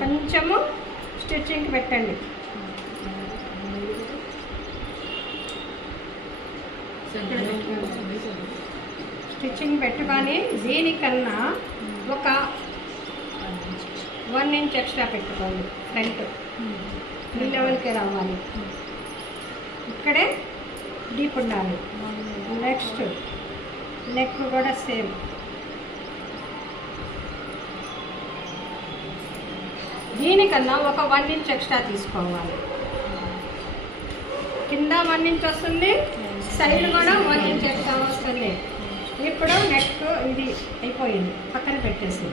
కొంచెము స్టిచ్చింగ్ పెట్టండి. స్టిచ్చింగ్ పెట్టుకొని దీనికన్నా ఒక 1 ఇంచ్ ఎక్స్ట్రా పెట్టుకోండి. ఫ్రంట్ ఈ లెవెల్కి రావాలి. ఇక్కడే డీప్ ఉండాలి. నెక్స్ట్ నెక్ కూడా సేమ్. దీనికన్నా ఒక 1 ఇంచ్ ఎక్స్ట్రా తీసుకోవాలి. కింద 1 ఇంచ్ వస్తుంది, సైడ్ కూడా 1 ఇంచ్ ఎక్స్ట్రా వస్తుంది. ఇప్పుడు నెక్ ఇది అయిపోయింది, పక్కన పెట్టేసి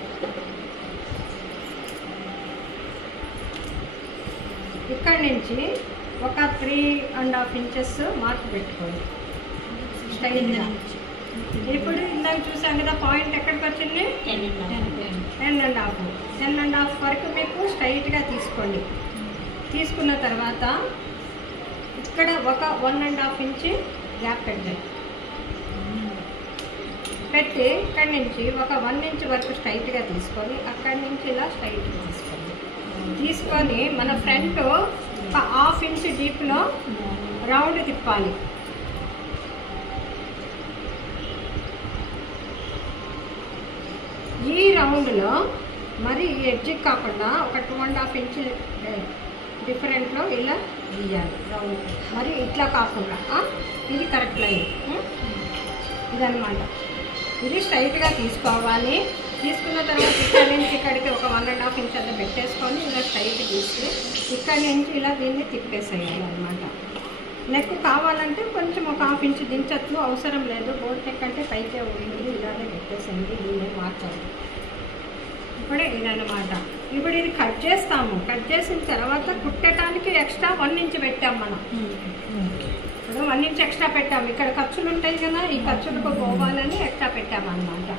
ఇక్కడి నుంచి ఒక 3.5 ఇంచెస్ మార్క్ పెట్టుకోండి స్టైల్గా. ఇప్పుడు ఇందాక చూసాం కదా పాయింట్ ఎక్కడికి వచ్చింది, 10.5 వరకు మీకు స్ట్రైట్గా తీసుకోండి. తీసుకున్న తర్వాత ఇక్కడ ఒక 1.5 ఇంచ్ గ్యాప్ పెట్టండి. పెట్టి ఇక్కడి నుంచి ఒక 1 ఇంచ్ వరకు స్ట్రైట్గా తీసుకొని అక్కడి నుంచి ఇలా స్ట్రైట్గా తీసుకొని మన ఫ్రంట్ ఒక 1/2 ఇంచ్ డీప్లో రౌండ్ తిప్పాలి. ఈ రౌండ్లో మరి ఈ ఎడ్జికి కాకుండా ఒక 2.5 ఇంచ్ డిఫరెంట్లో ఇలా గీయాలి రౌండ్. మరి ఇట్లా కాకుండా ఇది కరెక్ట్ లైన్. ఇదన్నమాట. ఇది స్ట్రైట్గా తీసుకోవాలి. తీసుకున్న తర్వాత ఇక్కడి నుంచి ఇక్కడికి ఒక 1.5 ఇంచ్ అంతా పెట్టేసుకొని ఇలా స్ట్రైట్ తీసి ఇక్కడి నుంచి ఇలా దీన్ని తిప్పేసేయాలి అన్నమాట. నెక్ కావాలంటే కొంచెం ఒక 1/2 ఇంచ్ దించచ్చు, అవసరం లేదు. బోట్ నెక్ అంటే పైకే ఉంది, ఇలానే పెట్టేసేయండి, దీన్ని మార్చాలి. ఇప్పుడే ఇదన్నమాట. ఇప్పుడు ఇది కట్ చేస్తాము. కట్ చేసిన తర్వాత కుట్టడానికి ఎక్స్ట్రా 1 ఇంచ్ పెట్టాం మనం. ఇప్పుడు 1 ఇంచ్ ఎక్స్ట్రా పెట్టాము. ఇక్కడ ఖర్చులు ఉంటాయి కదా, ఈ ఖర్చులకు పోవాలని ఎక్స్ట్రా పెట్టామన్నమాట.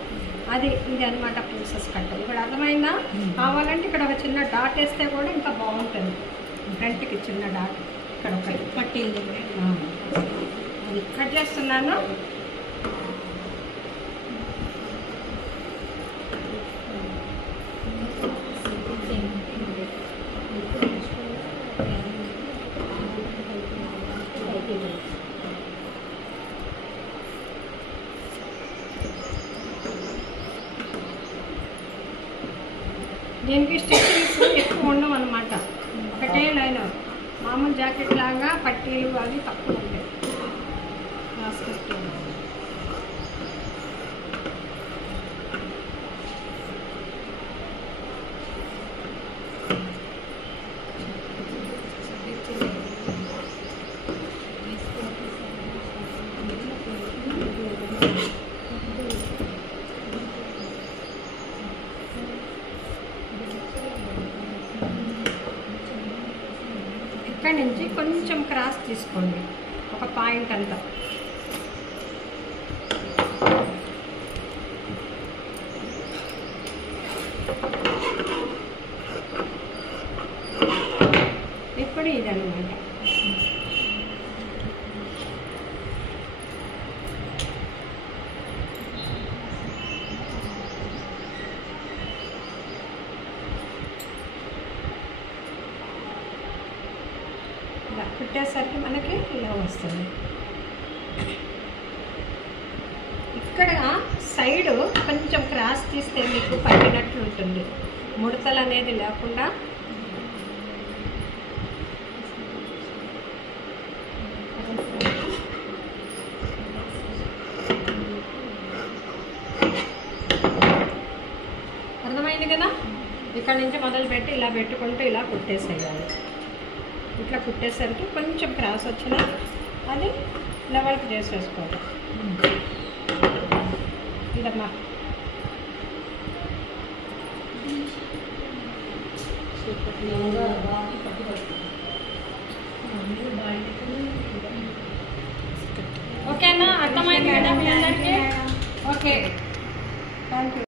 అది ఇది అనమాట ప్రిన్సెస్ కట్. ఇప్పుడు అర్థమైందా? కావాలంటే ఇక్కడ ఒక చిన్న డాట్ వేస్తే కూడా ఇంకా బాగుంటుంది. ఫ్రంట్కి చిన్న డాట్ ఇక్కడ ఒకటి పట్టీలు అది కట్ చేస్తున్నాను. దీనికి స్టిచ్చింగ్స్ ఎక్కువ ఉండవు అన్నమాట. ఒకటే లైన్, మామూలు జాకెట్ లాగా పట్టీలు అవి తక్కువ ఉంటాయి. ఇక్కడ నుంచి కొంచెం క్రాస్ తీసుకోండి, ఒక పాయింట్ అంతా. ఇప్పుడు ఇదన్నమాట. ఇలా కుట్టేసరికి మనకి ఇలా వస్తుంది. ఇక్కడ సైడ్ కొంచెం క్రాస్ తీస్తే మీకు పట్టినట్లు ఉంటుంది, ముడతలు అనేది లేకుండా. అర్థమైంది కదా? ఇక్కడ నుంచి మొదలుపెట్టి ఇలా పెట్టుకుంటూ ఇలా కుట్టేసేయాలి. ఇట్లా కుట్టేసరికి కొంచెం క్రాస్ వచ్చినా అది లెవెల్కి చేసేసుకోవాలి. ఇదమ్మా. ఓకేనా? అర్థమైంది కదా మీ అందరికీ? Okay, thank you.